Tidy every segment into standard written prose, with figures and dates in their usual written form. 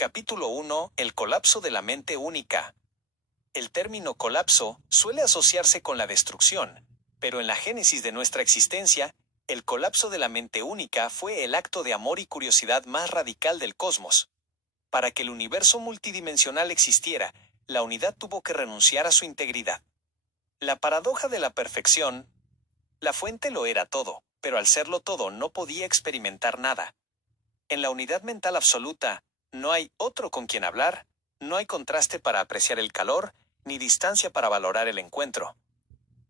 Capítulo 1. El colapso de la mente única. El término colapso suele asociarse con la destrucción, pero en la génesis de nuestra existencia, el colapso de la mente única fue el acto de amor y curiosidad más radical del cosmos. Para que el universo multidimensional existiera, la unidad tuvo que renunciar a su integridad. La paradoja de la perfección. La fuente lo era todo, pero al serlo todo no podía experimentar nada. En la unidad mental absoluta, no hay otro con quien hablar, no hay contraste para apreciar el calor, ni distancia para valorar el encuentro.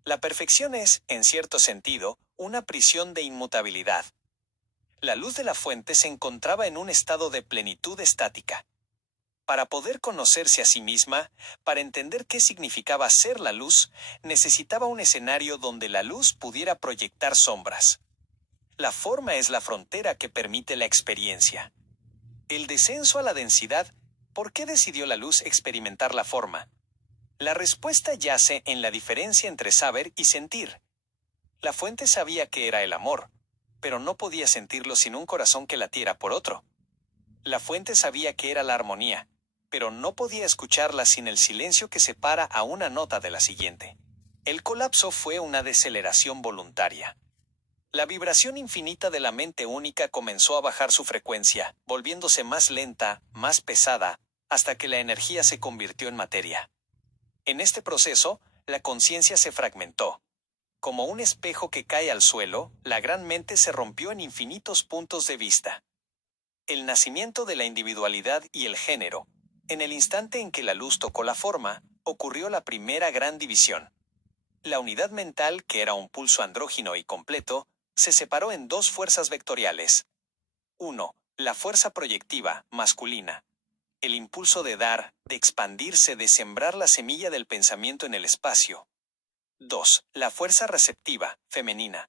La perfección es, en cierto sentido, una prisión de inmutabilidad. La luz de la fuente se encontraba en un estado de plenitud estática. Para poder conocerse a sí misma, para entender qué significaba ser la luz, necesitaba un escenario donde la luz pudiera proyectar sombras. La forma es la frontera que permite la experiencia. El descenso a la densidad. ¿Por qué decidió la luz experimentar la forma? La respuesta yace en la diferencia entre saber y sentir. La fuente sabía que era el amor, pero no podía sentirlo sin un corazón que latiera por otro. La fuente sabía que era la armonía, pero no podía escucharla sin el silencio que separa a una nota de la siguiente. El colapso fue una deceleración voluntaria. La vibración infinita de la mente única comenzó a bajar su frecuencia, volviéndose más lenta, más pesada, hasta que la energía se convirtió en materia. En este proceso, la conciencia se fragmentó. Como un espejo que cae al suelo, la gran mente se rompió en infinitos puntos de vista. El nacimiento de la individualidad y el género. En el instante en que la luz tocó la forma, ocurrió la primera gran división. La unidad mental, que era un pulso andrógino y completo, se separó en dos fuerzas vectoriales. 1. La fuerza proyectiva, masculina. El impulso de dar, de expandirse, de sembrar la semilla del pensamiento en el espacio. 2. La fuerza receptiva, femenina.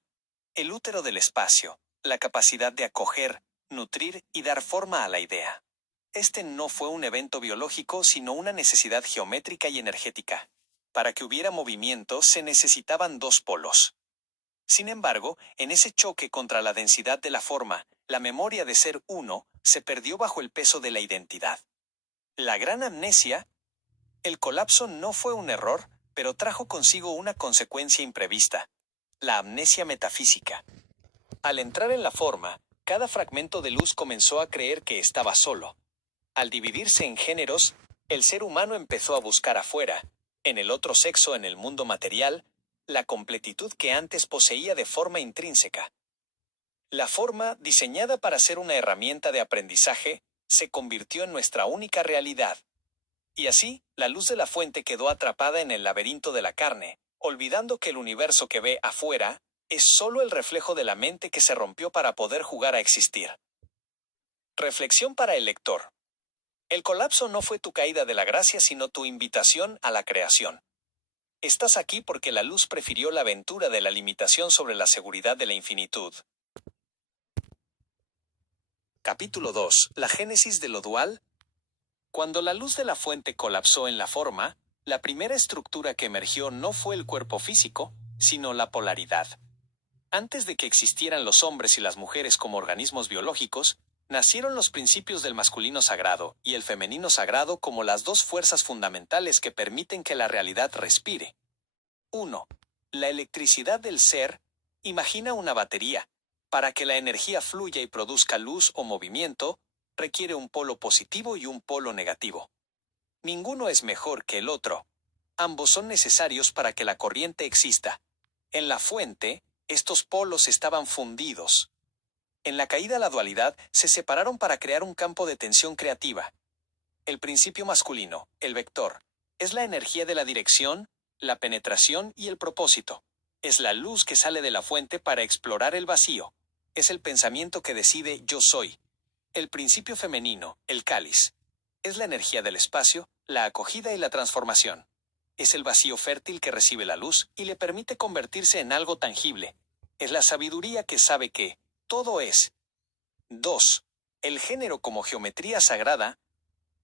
El útero del espacio, la capacidad de acoger, nutrir y dar forma a la idea. Este no fue un evento biológico, sino una necesidad geométrica y energética. Para que hubiera movimiento se necesitaban dos polos. Sin embargo, en ese choque contra la densidad de la forma, la memoria de ser uno se perdió bajo el peso de la identidad. La gran amnesia. El colapso no fue un error, pero trajo consigo una consecuencia imprevista: la amnesia metafísica. Al entrar en la forma, cada fragmento de luz comenzó a creer que estaba solo. Al dividirse en géneros, el ser humano empezó a buscar afuera, en el otro sexo, en el mundo material, la completitud que antes poseía de forma intrínseca. La forma, diseñada para ser una herramienta de aprendizaje, se convirtió en nuestra única realidad. Y así, la luz de la fuente quedó atrapada en el laberinto de la carne, olvidando que el universo que ve afuera es solo el reflejo de la mente que se rompió para poder jugar a existir. Reflexión para el lector. El colapso no fue tu caída de la gracia, sino tu invitación a la creación. Estás aquí porque la luz prefirió la aventura de la limitación sobre la seguridad de la infinitud. Capítulo 2. La génesis de lo dual. Cuando la luz de la fuente colapsó en la forma, la primera estructura que emergió no fue el cuerpo físico, sino la polaridad. Antes de que existieran los hombres y las mujeres como organismos biológicos, nacieron los principios del masculino sagrado y el femenino sagrado como las dos fuerzas fundamentales que permiten que la realidad respire. 1. La electricidad del ser. Imagina una batería. Para que la energía fluya y produzca luz o movimiento, requiere un polo positivo y un polo negativo. Ninguno es mejor que el otro. Ambos son necesarios para que la corriente exista. En la fuente, estos polos estaban fundidos. En la caída a la dualidad, se separaron para crear un campo de tensión creativa. El principio masculino, el vector, es la energía de la dirección, la penetración y el propósito. Es la luz que sale de la fuente para explorar el vacío. Es el pensamiento que decide yo soy. El principio femenino, el cáliz, es la energía del espacio, la acogida y la transformación. Es el vacío fértil que recibe la luz y le permite convertirse en algo tangible. Es la sabiduría que sabe que todo es. 2. El género como geometría sagrada.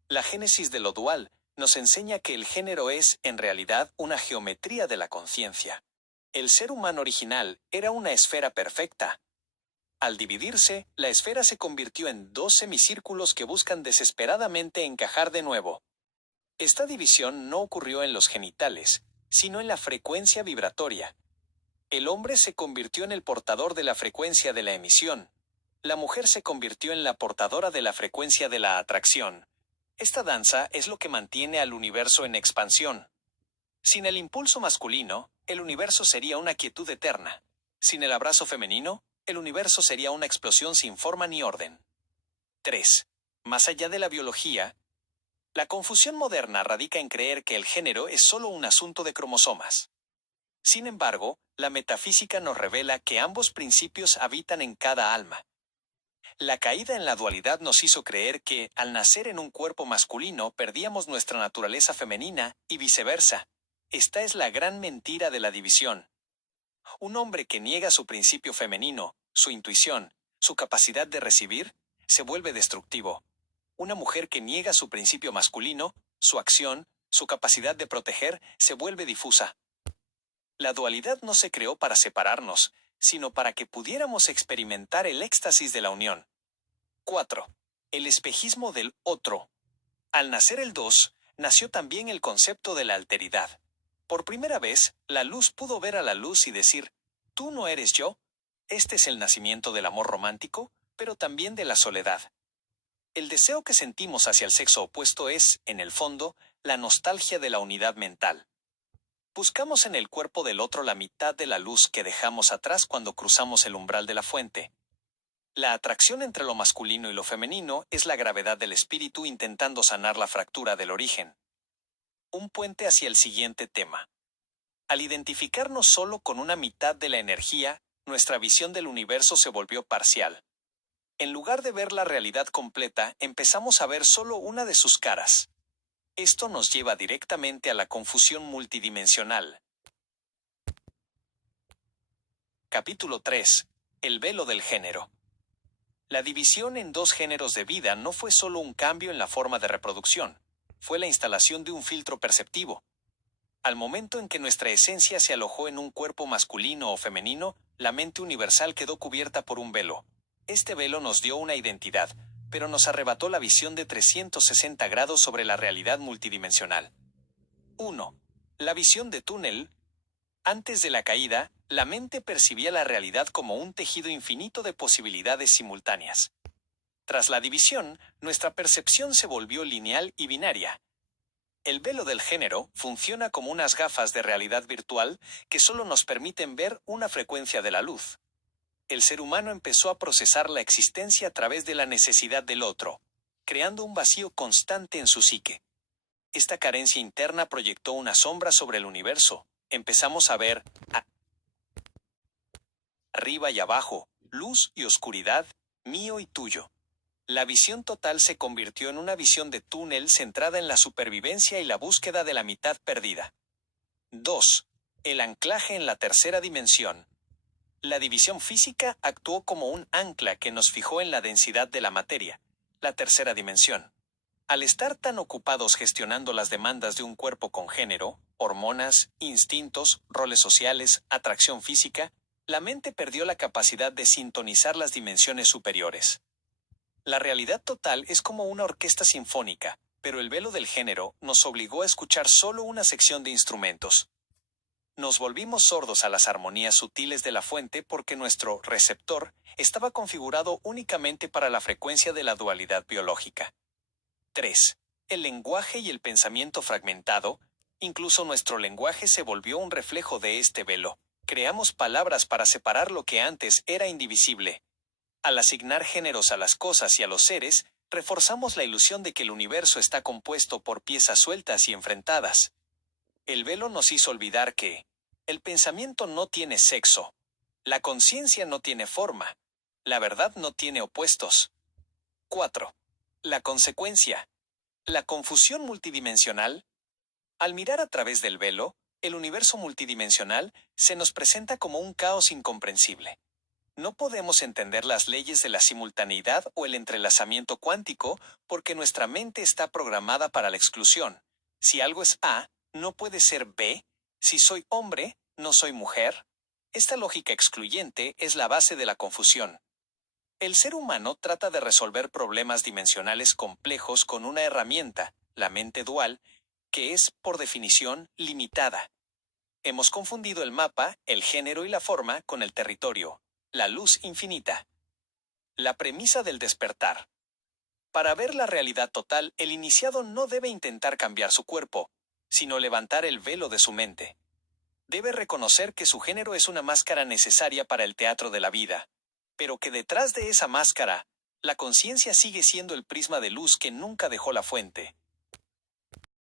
La génesis de lo dual nos enseña que el género es, en realidad, una geometría de la conciencia. El ser humano original era una esfera perfecta. Al dividirse, la esfera se convirtió en dos semicírculos que buscan desesperadamente encajar de nuevo. Esta división no ocurrió en los genitales, sino en la frecuencia vibratoria. El hombre se convirtió en el portador de la frecuencia de la emisión. La mujer se convirtió en la portadora de la frecuencia de la atracción. Esta danza es lo que mantiene al universo en expansión. Sin el impulso masculino, el universo sería una quietud eterna. Sin el abrazo femenino, el universo sería una explosión sin forma ni orden. 3. Más allá de la biología, la confusión moderna radica en creer que el género es solo un asunto de cromosomas. Sin embargo, la metafísica nos revela que ambos principios habitan en cada alma. La caída en la dualidad nos hizo creer que, al nacer en un cuerpo masculino, perdíamos nuestra naturaleza femenina, y viceversa. Esta es la gran mentira de la división. Un hombre que niega su principio femenino, su intuición, su capacidad de recibir, se vuelve destructivo. Una mujer que niega su principio masculino, su acción, su capacidad de proteger, se vuelve difusa. La dualidad no se creó para separarnos, sino para que pudiéramos experimentar el éxtasis de la unión. 4. El espejismo del otro. Al nacer el dos, nació también el concepto de la alteridad. Por primera vez, la luz pudo ver a la luz y decir, «Tú no eres yo». Este es el nacimiento del amor romántico, pero también de la soledad. El deseo que sentimos hacia el sexo opuesto es, en el fondo, la nostalgia de la unidad mental. Buscamos en el cuerpo del otro la mitad de la luz que dejamos atrás cuando cruzamos el umbral de la fuente. La atracción entre lo masculino y lo femenino es la gravedad del espíritu intentando sanar la fractura del origen. Un puente hacia el siguiente tema. Al identificarnos solo con una mitad de la energía, nuestra visión del universo se volvió parcial. En lugar de ver la realidad completa, empezamos a ver solo una de sus caras. Esto nos lleva directamente a la confusión multidimensional. Capítulo 3. El velo del género. La división en dos géneros de vida no fue solo un cambio en la forma de reproducción, fue la instalación de un filtro perceptivo. Al momento en que nuestra esencia se alojó en un cuerpo masculino o femenino, la mente universal quedó cubierta por un velo. Este velo nos dio una identidad, pero nos arrebató la visión de 360 grados sobre la realidad multidimensional. 1. La visión de túnel. Antes de la caída, la mente percibía la realidad como un tejido infinito de posibilidades simultáneas. Tras la división, nuestra percepción se volvió lineal y binaria. El velo del género funciona como unas gafas de realidad virtual que solo nos permiten ver una frecuencia de la luz. El ser humano empezó a procesar la existencia a través de la necesidad del otro, creando un vacío constante en su psique. Esta carencia interna proyectó una sombra sobre el universo. Empezamos a ver arriba y abajo, luz y oscuridad, mío y tuyo. La visión total se convirtió en una visión de túnel centrada en la supervivencia y la búsqueda de la mitad perdida. 2. El anclaje en la tercera dimensión. La división física actuó como un ancla que nos fijó en la densidad de la materia, la tercera dimensión. Al estar tan ocupados gestionando las demandas de un cuerpo con género, hormonas, instintos, roles sociales, atracción física, la mente perdió la capacidad de sintonizar las dimensiones superiores. La realidad total es como una orquesta sinfónica, pero el velo del género nos obligó a escuchar solo una sección de instrumentos. Nos volvimos sordos a las armonías sutiles de la fuente porque nuestro receptor estaba configurado únicamente para la frecuencia de la dualidad biológica. 3. El lenguaje y el pensamiento fragmentado. Incluso nuestro lenguaje se volvió un reflejo de este velo. Creamos palabras para separar lo que antes era indivisible. Al asignar géneros a las cosas y a los seres, reforzamos la ilusión de que el universo está compuesto por piezas sueltas y enfrentadas. El velo nos hizo olvidar que el pensamiento no tiene sexo, la conciencia no tiene forma, la verdad no tiene opuestos. 4. La consecuencia. La confusión multidimensional. Al mirar a través del velo, el universo multidimensional se nos presenta como un caos incomprensible. No podemos entender las leyes de la simultaneidad o el entrelazamiento cuántico porque nuestra mente está programada para la exclusión. Si algo es A, no puede ser B. Si soy hombre, no soy mujer. Esta lógica excluyente es la base de la confusión. El ser humano trata de resolver problemas dimensionales complejos con una herramienta, la mente dual, que es, por definición, limitada. Hemos confundido el mapa, el género y la forma con el territorio, la luz infinita. La premisa del despertar. Para ver la realidad total, el iniciado no debe intentar cambiar su cuerpo, sino levantar el velo de su mente. Debe reconocer que su género es una máscara necesaria para el teatro de la vida, pero que detrás de esa máscara, la conciencia sigue siendo el prisma de luz que nunca dejó la fuente.